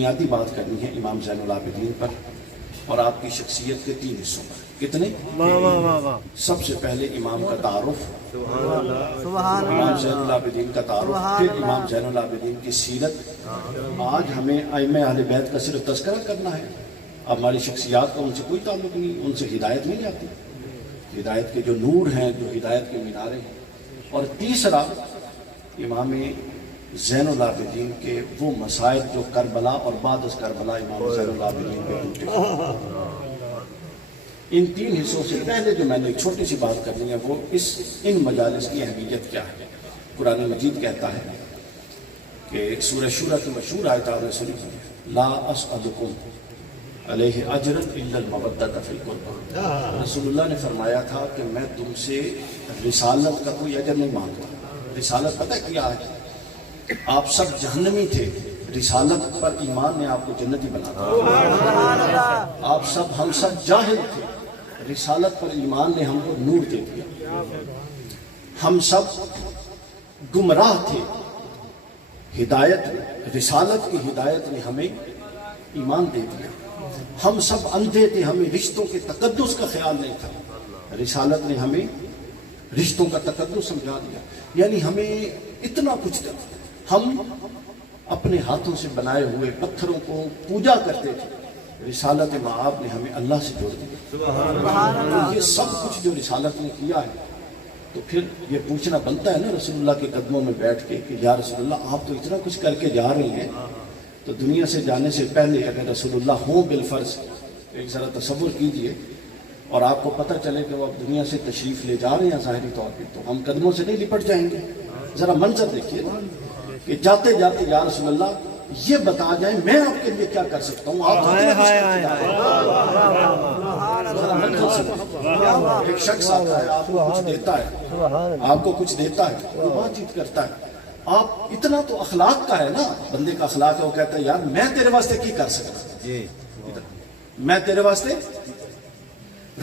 بنیادی بات کرنی ہے امام زین العابدین پر اور آپ کی شخصیت کے 3 حصوں پر. کتنے؟ سب سے پہلے امام کا تعارف، امام زین العابدین کا تعارف، پھر امام زین العابدین کی سیرت. آج ہمیں ائمہ اہل بیت کا صرف تذکرہ کرنا ہے، ہماری شخصیات کا ان سے کوئی تعلق نہیں، ان سے ہدایت نہیں جاتی. ہدایت کے جو نور ہیں، جو ہدایت کے مینارے ہیں. اور تیسرا امام زین العابدین کے وہ مسائل جو کربلا اور بعد از کربلا امام زین العابدین کے ٹوٹے. ان 3 حصوں سے پہلے جو میں نے ایک چھوٹی سی بات کرنی ہے وہ ان مجالس کی اہمیت کیا ہے. قرآن مجید کہتا ہے کہ ایک سورہ شورى کی مشہور آیت آپ نے سنی ہے، لا اسألکم علیہ اجرا الا المودۃ فی القربى. رسول اللہ نے فرمایا تھا کہ میں تم سے رسالت کا کوئی اجر نہیں مانگتا. رسالت پتہ کیا ہے؟ آپ سب جہنمی تھے، رسالت پر ایمان نے آپ کو جنتی بنا دیا. آپ سب ہم سب جاہل تھے، رسالت پر ایمان نے ہم کو نور دے دیا. ہم سب گمراہ تھے، ہدایت رسالت کی ہدایت نے ہمیں ایمان دے دیا. ہم سب اندھے تھے، ہمیں رشتوں کے تقدس کا خیال نہیں تھا، رسالت نے ہمیں رشتوں کا تقدس سمجھا دیا. یعنی ہمیں اتنا کچھ تھا، ہم اپنے ہاتھوں سے بنائے ہوئے پتھروں کو پوجا کرتے تھے، رسالت معاب نے ہمیں اللہ سے جوڑ دیا. یہ سب کچھ جو رسالت نے کیا ہے، تو پھر یہ پوچھنا بنتا ہے نا رسول اللہ کے قدموں میں بیٹھ کے کہ یا رسول اللہ آپ تو اتنا کچھ کر کے جا رہے ہیں، تو دنیا سے جانے سے پہلے اگر رسول اللہ ہوں بالفرض، ایک ذرا تصور کیجئے اور آپ کو پتہ چلے کہ وہ اب دنیا سے تشریف لے جا رہے ہیں ظاہری طور پہ، تو ہم قدموں سے نہیں لپٹ جائیں گے. ذرا منظر دیکھیے نا کہ جاتے جاتے یا رسول اللہ یہ بتا جائیں میں آپ کے لیے کیا کر سکتا ہوں. آپ ایک شخص آتا ہے، آپ کو کچھ دیتا ہے، آپ کو کچھ دیتا ہے، وہ بات چیت کرتا ہے. آپ اتنا تو اخلاق کا ہے نا، بندے کا اخلاق ہے، وہ کہتا ہے یار میں تیرے واسطے کی کر سکتا، میں تیرے واسطے.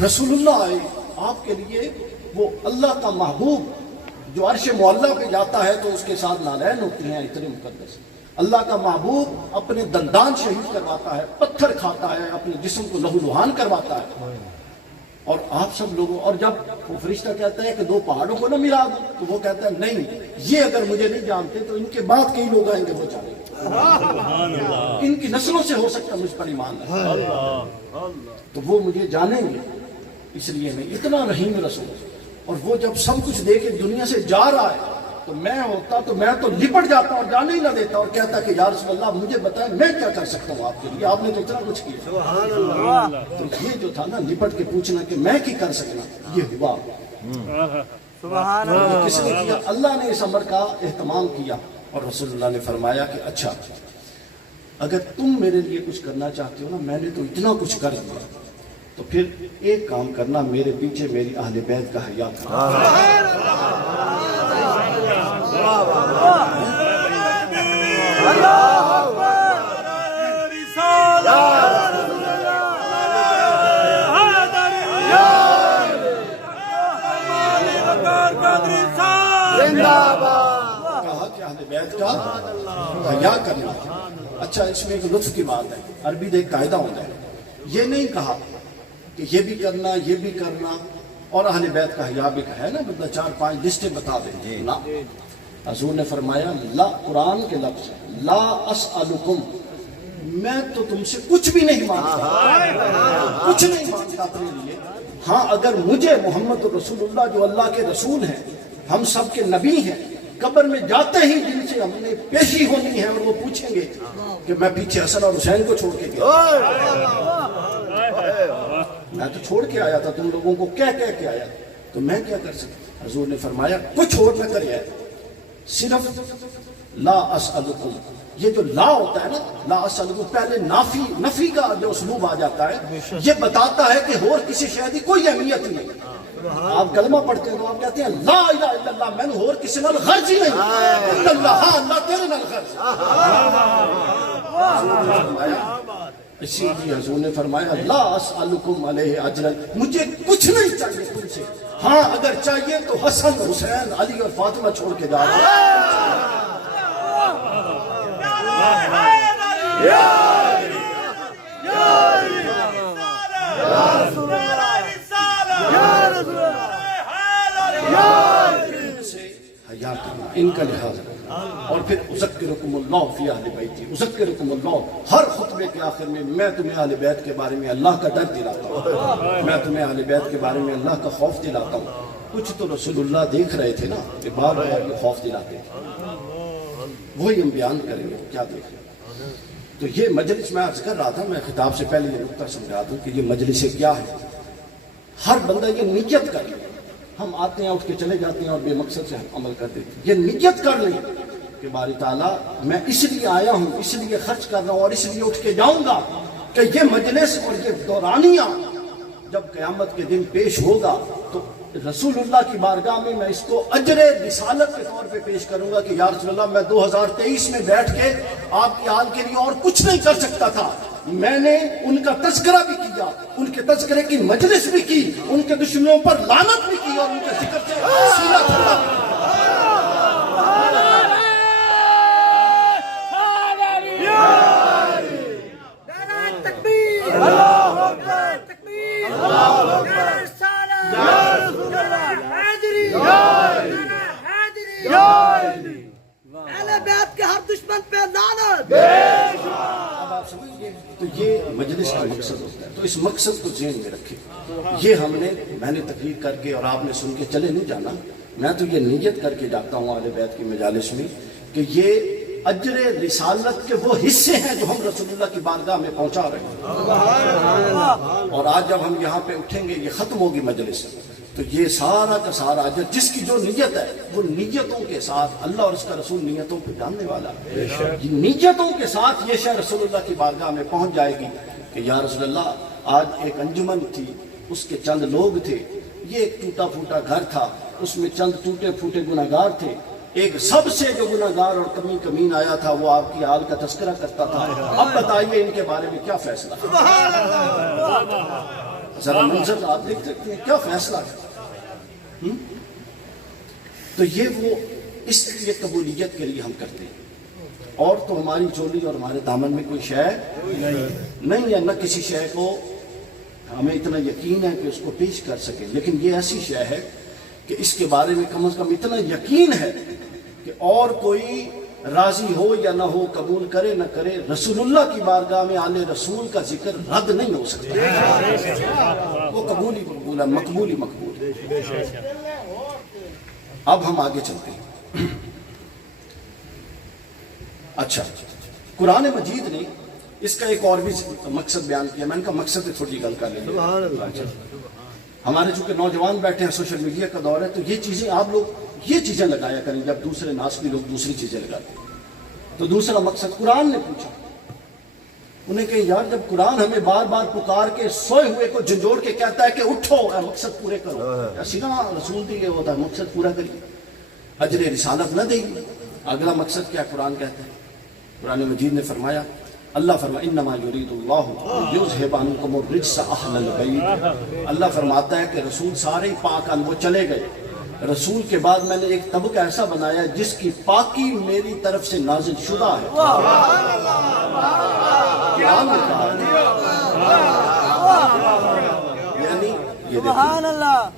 رسول اللہ آئے آپ کے لیے، وہ اللہ کا محبوب جو عرش معلیٰ پہ جاتا ہے تو اس کے ساتھ نالین ہوتی ہیں اتنے مقدس. اللہ کا محبوب اپنے دندان شہید کرواتا ہے، پتھر کھاتا ہے، اپنے جسم کو لہو لہان کرواتا ہے. اور آپ سب لوگوں، اور جب وہ فرشتہ کہتا ہے کہ 2 پہاڑوں کو نہ ملا دو، تو وہ کہتا ہے نہیں، یہ اگر مجھے نہیں جانتے تو ان کے بعد کئی لوگ آئیں گے وہ جانیں گے، ان کی نسلوں سے ہو سکتا مجھ پر ایمان ہے، تو وہ مجھے جانیں گے. اس لیے میں اتنا رحیم رسول. اور وہ جب سب کچھ دے کے دنیا سے جا رہا ہے تو میں ہوتا تو میں تو لپٹ جاتا اور جانے ہی نہ دیتا اور کہتا کہ یا رسول اللہ مجھے بتائیں میں کیا کر سکتا ہوں آپ کے لیے، آپ نے تو اتنا کچھ کیا. تو یہ جو تھا نا لپٹ کے پوچھنا کہ میں کی کر سکنا، یہ ہوا. کس نے کیا؟ اللہ نے اس امر کا اہتمام کیا. اور رسول اللہ نے فرمایا کہ اچھا اگر تم میرے لیے کچھ کرنا چاہتے ہو نا، میں نے تو اتنا کچھ کر دیا، تو پھر ایک کام کرنا، میرے پیچھے میری اہل بیت کا حیا کرنا. کہا کہ اہل بیت کا حیا کرنا. اچھا اس میں ایک لطف کی بات ہے، عربی میں ایک قاعدہ ہوتا ہے، یہ نہیں کہا کہ یہ بھی کرنا یہ بھی کرنا اور اہل بیت کا حیا بھی ہے نا، مطلب 4-5 لسٹیں بتا دیں. لا، حضور نے فرمایا لا، قرآن کے لفظ لا اسألکم، میں تو تم سے کچھ بھی نہیں مانگتا، کچھ نہیں مانگتا اپنے لیے. ہاں اگر مجھے محمد رسول اللہ جو اللہ کے رسول ہیں، ہم سب کے نبی ہیں، قبر میں جاتے ہی جن سے ہم نے پیشی ہونی ہے اور وہ پوچھیں گے کہ میں پیچھے حسن اور حسین کو چھوڑ کے گیا، میں تو چھوڑ کے آیا تھا، تم لوگوں کو کہہ کے آیا، تو میں کیا کر سکتا. حضور نے فرمایا کچھ اور نہ کرے، صرف لا اسألکم. یہ جو لا ہوتا ہے نا، لا اسألکم، پہلے نفی کا جو اسلوب آ جاتا ہے، یہ بتاتا ہے کہ اور کسی شے کی کوئی اہمیت نہیں. آپ کلمہ پڑھتے ہیں تو آپ کہتے ہیں لا الہ الا اللہ، میں نے اور کسی نال غرض ہی نہیں، الا اللہ، ہاں اللہ تیرے نال غرض. اسی لیے حضور نے فرمایا لا اسألکم علیہ اجرا، مجھے کچھ نہیں چاہیے تم سے، ہاں اگر چاہیے تو حسن حسین علی اور فاطمہ چھوڑ کے جا رہا ہوں. ان کا لحاظ رکھنا. اور پھر اذکرکم اللہ فی اہل بیتی، اذکرکم اللہ، ہر خطبے کے آخر میں میں تمہیں اہل بیت کے بارے میں اللہ کا ڈر دلاتا ہوں، میں تمہیں اہل بیت کے بارے میں اللہ کا خوف دلاتا ہوں. کچھ تو رسول اللہ دیکھ رہے تھے نا کہ بار بار یہ خوف دلاتے تھے، وہی ہم بیان کریں گے کیا دیکھ رہے ہیں. تو یہ مجلس میں عرض کر رہا تھا، میں خطاب سے پہلے یہ نقطہ سمجھا دوں کہ یہ مجلس کیا ہے. ہر بندہ یہ نیت کر لے. ہم آتے ہیں اٹھ کے چلے جاتے ہیں اور بے مقصد سے عمل کر دیتے ہیں. یہ نیت کر لیں کہ باری تعالیٰ میں اس لیے آیا ہوں، اس لیے خرچ کر رہا ہوں اور اس لیے اٹھ کے جاؤں گا کہ یہ مجلس اور یہ دورانیہ جب قیامت کے دن پیش ہوگا تو رسول اللہ کی بارگاہ میں میں اس کو اجر رسالت کے طور پہ پیش کروں گا کہ یا رسول اللہ میں 2023 میں بیٹھ کے آپ کی آل کے لیے اور کچھ نہیں کر سکتا تھا. میں نے ان کا تذکرہ بھی کیا، ان کے تذکرے کی مجلس بھی کی، ان کے دشمنوں پر لعنت بھی کی اور ان کے ذکر سے سینہ ٹھنڈا کیا. تو یہ مجلس کا مقصد ہوتا ہے. تو اس مقصد کو ذہن میں رکھیں. یہ میں نے تقریر کر کے اور آپ نے سن کے چلے نہیں جانا. میں تو یہ نیت کر کے جاتا ہوں اہل بیت کی مجالس میں کہ یہ اجر رسالت کے وہ حصے ہیں جو ہم رسول اللہ کی بارگاہ میں پہنچا رہے ہیں. اور آج جب ہم یہاں پہ اٹھیں گے یہ ختم ہوگی مجلس، تو یہ سارا کا سارا اجر جس کی جو نیت ہے وہ نیتوں کے ساتھ، اللہ اور اس کا رسول نیتوں کو جاننے والا ہے، نیتوں کے ساتھ یہ شے رسول اللہ کی بارگاہ میں پہنچ جائے گی کہ یا رسول اللہ آج ایک انجمن تھی، اس کے چند لوگ تھے، یہ ایک ٹوٹا پھوٹا گھر تھا، اس میں چند ٹوٹے پھوٹے گناہگار تھے، ایک سب سے جو گناہگار اور کمین آیا تھا وہ آپ کی حال کا تذکرہ کرتا تھا. اب بتائیے ان کے بارے میں کیا فیصلہ ہے؟ ذرا منظر آپ دیکھ سکتے ہیں کیا فیصلہ ہے. تو یہ وہ اس لیے قبولیت کے لیے ہم کرتے ہیں. اور تو ہماری چولی اور ہمارے دامن میں کوئی شے نہیں ہے، نہ کسی شے کو ہمیں اتنا یقین ہے کہ اس کو پیش کر سکیں. لیکن یہ ایسی شے ہے کہ اس کے بارے میں کم از کم اتنا یقین ہے کہ اور کوئی راضی ہو یا نہ ہو، قبول کرے نہ کرے، رسول اللہ کی بارگاہ میں آل رسول کا ذکر رد نہیں ہو سکتا. وہ قبول ہی قبول ہے، مقبول ہی مقبول ہے. اب ہم آگے چلتے ہیں. اچھا، قرآن مجید نے اس کا ایک اور بھی مقصد بیان کیا. میں ان کا مقصد تھوڑی گل کر لیں. ہمارے چونکہ نوجوان بیٹھے ہیں، سوشل میڈیا کا دور ہے، تو یہ چیزیں آپ لوگ یہ چیزیں لگایا کریں جب دوسرے ناس بھی لوگ دوسری چیزیں لگاتے ہیں. تو دوسرا مقصد قرآن نے پوچھا، انہیں کہ یار جب قرآن ہمیں بار بار پکار کے سوئے ہوئے کو جھنجھوڑ کے کہتا ہے کہ اٹھو اے مقصد پورے کرو، ایسی نا رسول دی یہ ہوتا ہے مقصد پورا کریے، اجر رسالت نہ دے گی. اگلا مقصد کیا قرآن کہتا ہے؟ قرآن مجید نے فرمایا، اللہ فرمایا انما یرید اللہ یذھب عنکم الرجس اہل البیت. اللہ فرماتا ہے کہ رسول سارے پاک وہ چلے گئے. رسول کے بعد میں نے ایک طبقہ ایسا بنایا جس کی پاکی میری طرف سے نازل شدہ ہے. یعنی یہ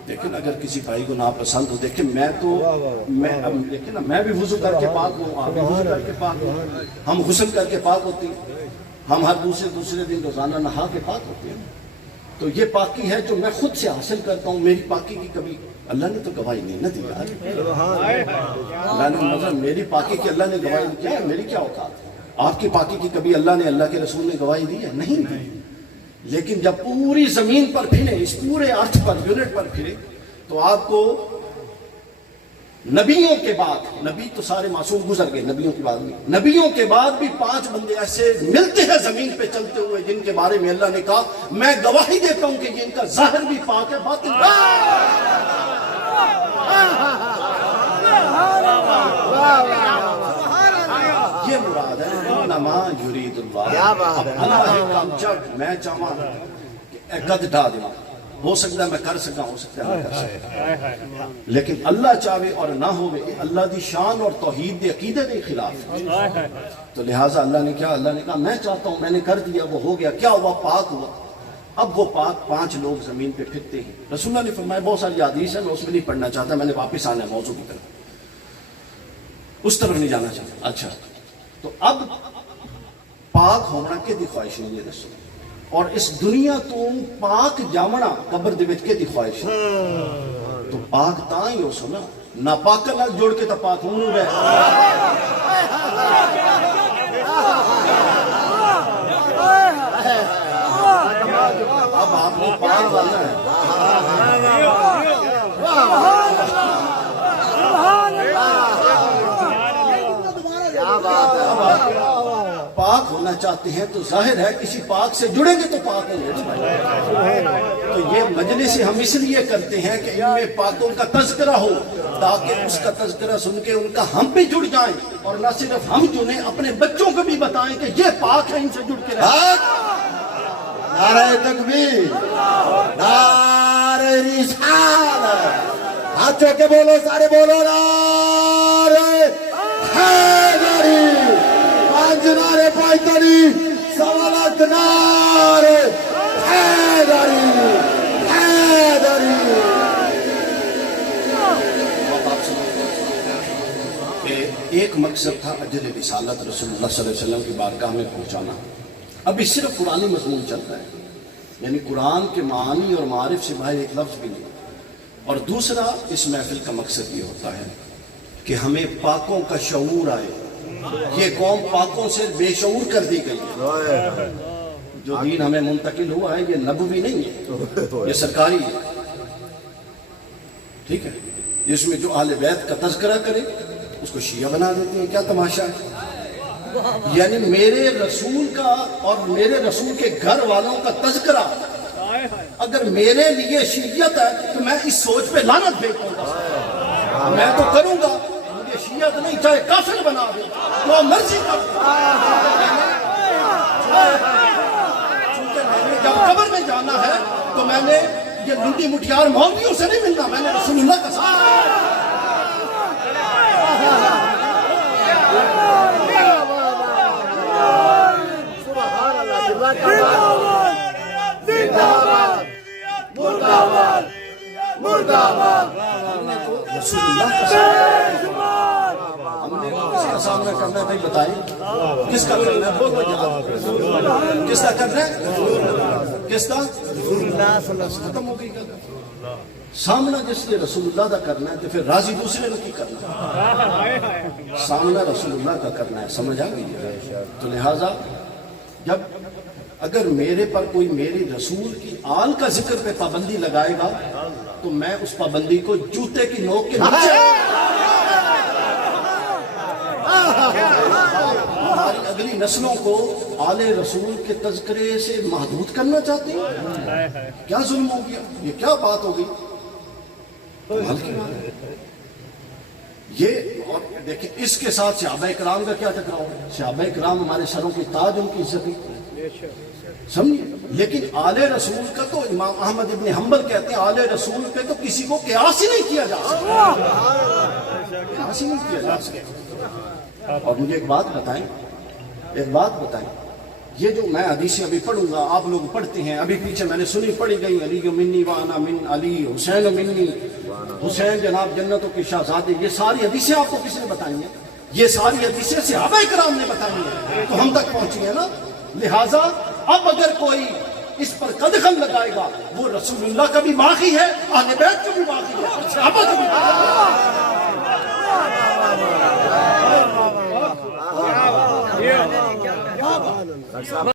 دیکھیں اگر کسی بھائی کو ناپسند ہو، دیکھیں میں بھی وضو کر کے پاک ہوں، آپ بھی وضو کر کے پاک ہوں، ہم غسل کر کے پاک ہوتے ہیں، ہم ہر دوسرے دن روزانہ نہا کے پاک ہوتے ہیں. تو یہ پاکی ہے جو میں خود سے حاصل کرتا ہوں. میری پاکی کی کبھی اللہ نے تو گواہی نہیں نہ دی. اللہ نے مطلب میری پاکی کی اللہ نے گواہی کیا ہے، میری کیا اوقات؟ آپ کی پاکی کی کبھی اللہ نے، اللہ کے رسول نے گواہی دی ہے؟ نہیں دی. لیکن جب پوری زمین پر پھرے، اس پورے ارتھ پر، یونٹ پر پھرے، تو آپ کو نبیوں کے بعد، نبی تو سارے معصوم گزر گئے، نبیوں کے بعد نہیں، نبیوں کے بعد بھی 5 بندے ایسے ملتے ہیں زمین پہ چلتے ہوئے جن کے بارے میں اللہ نے کہا میں گواہی دیتا ہوں کہ یہ ان کا ظاہر بھی پاک ہے، باطن بھی. یہ مراد ہے انما یرید اللہ. اللہ جب میں چاہوں کہ قد ڈا دوں، ہو سکتا ہے میں کر سکتا، ہو سکتا ہے میں کر سکتا، لیکن اللہ چاہے اور نہ ہوئے اللہ دی شان اور توحید دے عقیدے دے خلاف. تو لہٰذا اللہ نے کیا، اللہ نے کہا میں چاہتا ہوں، میں نے کر دیا، وہ ہو گیا. کیا ہوا؟ پاک ہوا. اب وہ پاک 5 لوگ زمین پہ پھرتے ہیں. رسول اللہ نے فرمایا، بہت ساری حدیث ہے، میں اس میں نہیں پڑھنا چاہتا، میں نے واپس آنا ہے موضوع کی طرف. اس طرف نہیں جانا چاہتے. اچھا تو اب پاک ہونا کہ دی خواہش نہیں ہے دسو, اور اس دنیا تو پاک جامنا قبر دے وچ کہ دی خواہش ہے. تو پاک تاں ہی ہو سو نا, ناپاک نال جوڑ کے تو پاک ہوں رہے. اب آپ نے پاک والا ہے. پاک ہونا چاہتے ہیں تو ظاہر ہے کسی پاک سے جڑیں گے تو پاک ہوں گے. تو یہ مجلس ہم اس لیے کرتے ہیں کہ ان میں پاکوں کا تذکرہ ہو, تاکہ اس کا تذکرہ سن کے ان کا ہم بھی جڑ جائیں, اور نہ صرف ہم جڑیں, اپنے بچوں کو بھی بتائیں کہ یہ پاک ہے, ان سے جڑ کے رہیں. نعرہ تکبیر, نعرہ رسالت, ہاتھ چوکے بولو, سارے بولو نعرہ حیدری, پانچ نعرے پائتری, سوالت نعرہ حیدری, حیدری. ایک مقصد تھا اجر رسالت رسول اللہ صلی اللہ علیہ وسلم کی بارگاہ میں پہنچانا. ابھی صرف قرآنی مضمون چل رہا ہے, یعنی قرآن کے معانی اور معارف سے باہر ایک لفظ بھی نہیں. اور دوسرا اس محفل کا مقصد یہ ہوتا ہے کہ ہمیں پاکوں کا شعور آئے. یہ قوم پاکوں سے بے شعور کر دی گئی ہے. جو دین ہمیں منتقل ہوا ہے یہ نبوی نہیں ہے, یہ سرکاری ہے. ٹھیک ہے, جس میں جو اہل بیت کا تذکرہ کرے اس کو شیعہ بنا دیتے ہیں. کیا تماشا ہے؟ یعنی میرے رسول کا اور میرے رسول کے گھر والوں کا تذکرہ اگر میرے لیے شیعت ہے تو میں اس سوچ پہ لعنت بھیجتا ہوں. میں تو کروں گا, مجھے شیعت نہیں, چاہے کافر بنا دے, جو مرضی کر. چونکہ میں نے جب قبر میں جانا ہے تو میں نے یہ لنڈی مٹھیار مولویوں سے نہیں ملنا, میں نے رسول اللہ کا ساتھ. رسول اللہ کا ہم نے کسی کا سامنا کرنا ہے بھائی بتائیں کس کا کرنا ہے؟ بہت بڑا کس کا کرنا ہے؟ کس کا؟ ختم ہو گئی. سامنا جس نے رسول اللہ کا کرنا ہے تو پھر راضی دوسرے کی کرنا ہے. سامنا رسول اللہ کا کرنا ہے, سمجھ آ گئی؟ تو لہذا جب اگر میرے پر کوئی میری رسول کی آل کا ذکر پہ پابندی لگائے گا تو میں اس پابندی کو جوتے کی نوک کے نیچے ہماری اگلی نسلوں کو آل رسول کے تذکرے سے محدود کرنا چاہتے ہیں. کیا ظلم ہو گیا, یہ کیا بات ہو گئی؟ یہ اور دیکھیں اس کے ساتھ صحابہ کرام کا کیا ٹکراؤ ہے. صحابہ کرام ہمارے سروں کی تاج, ان کی عزت سمجھیے. لیکن آل رسول کا تو امام احمد ابن حنبل کہتے ہیں آل رسول پہ تو کسی کو قیاس ہی نہیں کیا جا سکتا, قیاس ہی نہیں کیا جا سکتا. اور مجھے ایک بات بتائیں, یہ جو میں حدیثیں ابھی پڑھوں گا آپ لوگ پڑھتے ہیں, ابھی پیچھے میں نے سنی پڑھی گئی, علی منی وانا من علی, حسین منی, حسین جناب جنتوں کے شہزادے. یہ ساری حدیثیں آپ کو کس نے بتائی ہیں؟ یہ ساری حدیثیں صحابہ کرام نے بتائی ہیں, تو ہم تک پہنچی ہیں نا. لہٰذا اب اگر کوئی اس پر قدغن لگائے گا وہ رسول اللہ کا بھی باقی ہے, اہل بیت کا بھی باقی ہے, صحابہ کا بھی باقی ہے.